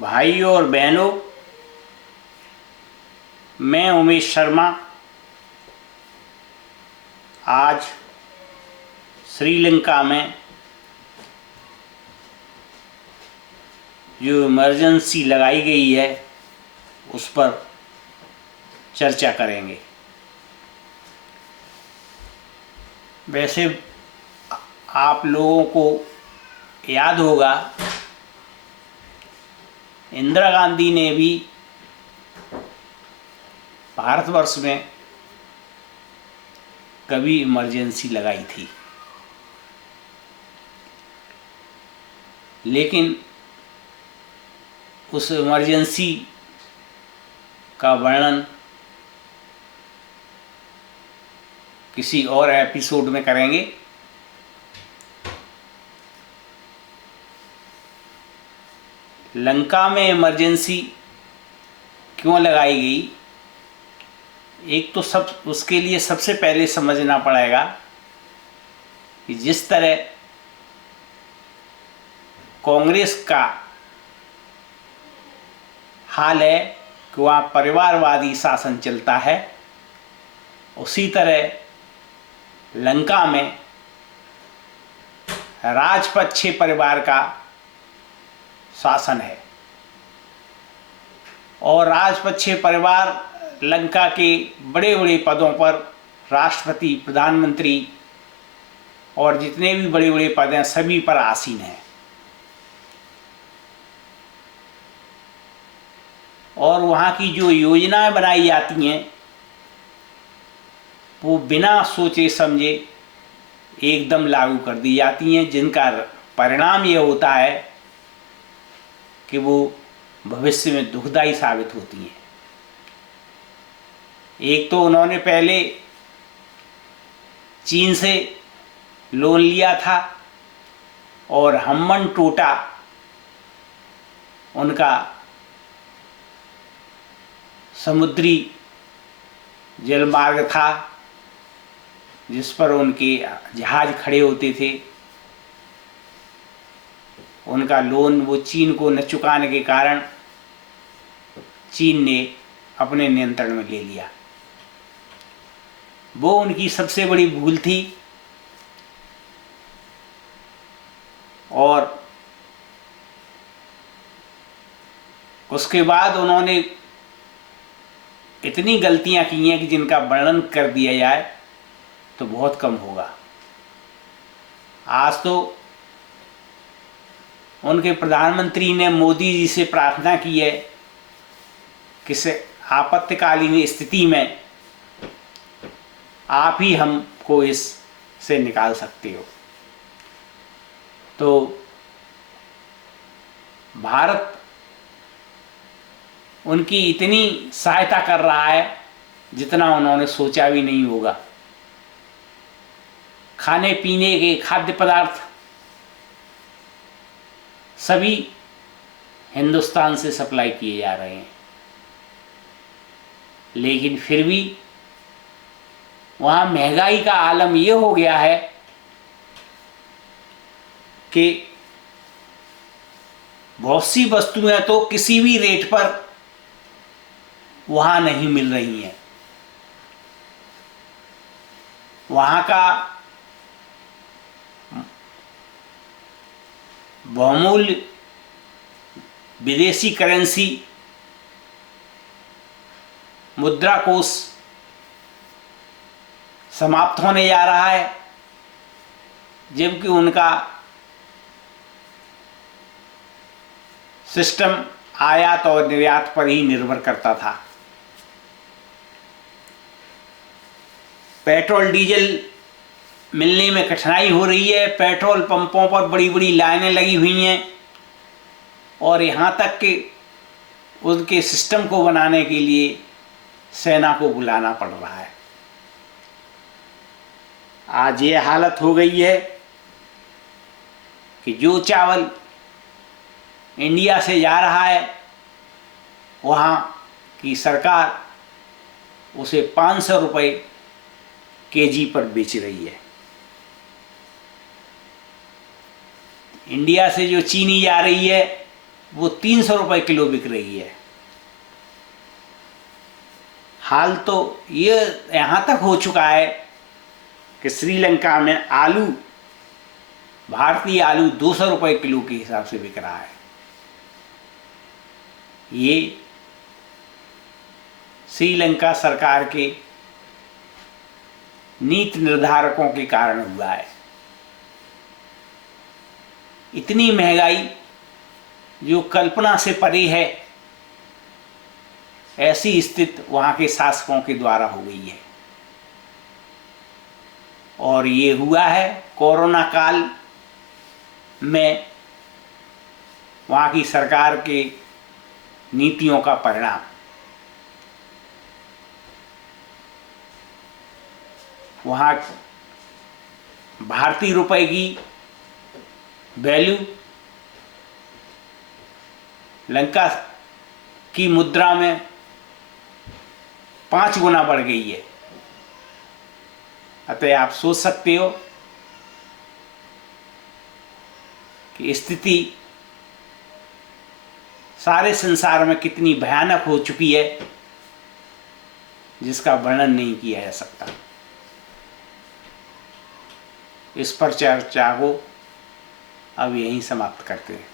भाइयों और बहनों, मैं उमेश शर्मा आज श्रीलंका में जो इमरजेंसी लगाई गई है उस पर चर्चा करेंगे। वैसे आप लोगों को याद होगा, इंदिरा गांधी ने भी भारतवर्ष में कभी इमरजेंसी लगाई थी, लेकिन उस इमरजेंसी का वर्णन किसी और एपिसोड में करेंगे। लंका में इमरजेंसी क्यों लगाई गई, एक तो उसके लिए सबसे पहले समझना पड़ेगा कि जिस तरह कांग्रेस का हाल है कि वहाँ परिवारवादी शासन चलता है, उसी तरह लंका में राजपक्षे परिवार का शासन है और राजपक्षे परिवार लंका के बड़े बड़े पदों पर राष्ट्रपति, प्रधानमंत्री और जितने भी बड़े बड़े पद हैं सभी पर आसीन हैं। और वहाँ की जो योजनाएं बनाई जाती हैं वो बिना सोचे समझे एकदम लागू कर दी जाती हैं, जिनका परिणाम ये होता है कि वो भविष्य में दुखदायी साबित होती हैं। एक तो उन्होंने पहले चीन से लोन लिया था और हम्मन टोटा उनका समुद्री जलमार्ग था जिस पर उनके जहाज खड़े होते थे। उनका लोन वो चीन को न चुकाने के कारण चीन ने अपने नियंत्रण में ले लिया। वो उनकी सबसे बड़ी भूल थी। और उसके बाद उन्होंने इतनी गलतियां की हैं कि जिनका वर्णन कर दिया जाए तो बहुत कम होगा। आज तो उनके प्रधानमंत्री ने मोदी जी से प्रार्थना की है कि आपातकालीन स्थिति में आप ही हमको इससे निकाल सकते हो। तो भारत उनकी इतनी सहायता कर रहा है जितना उन्होंने सोचा भी नहीं होगा। खाने पीने के खाद्य पदार्थ सभी हिंदुस्तान से सप्लाई किए जा रहे हैं, लेकिन फिर भी वहाँ महंगाई का आलम ये हो गया है कि बहुत सी वस्तुएं तो किसी भी रेट पर वहाँ नहीं मिल रही हैं। वहाँ का बहुमूल्य विदेशी करेंसी मुद्रा कोष समाप्त होने जा रहा है, जबकि उनका सिस्टम आयात और निर्यात पर ही निर्भर करता था। पेट्रोल डीजल मिलने में कठिनाई हो रही है। पेट्रोल पंपों पर बड़ी बड़ी लाइनें लगी हुई हैं और यहाँ तक कि उनके सिस्टम को बनाने के लिए सेना को बुलाना पड़ रहा है। आज ये हालत हो गई है कि जो चावल इंडिया से जा रहा है वहाँ की सरकार उसे 500 रुपये केजी पर बेच रही है। इंडिया से जो चीनी जा रही है वो 300 रुपये किलो बिक रही है। हाल तो ये यहाँ तक हो चुका है कि श्रीलंका में आलू, भारतीय आलू 200 रुपये किलो के हिसाब से बिक रहा है। ये श्रीलंका सरकार के नीति निर्धारकों के कारण हुआ है। इतनी महंगाई जो कल्पना से परे है, ऐसी स्थिति वहाँ के शासकों के द्वारा हो गई है। और ये हुआ है कोरोना काल में वहाँ की सरकार के नीतियों का परिणाम। वहाँ भारतीय रुपए की वैल्यू लंका की मुद्रा में 5 गुना बढ़ गई है। अतः आप सोच सकते हो कि स्थिति सारे संसार में कितनी भयानक हो चुकी है, जिसका वर्णन नहीं किया जा सकता। इस पर चर्चा को अब यहीं समाप्त करते हैं।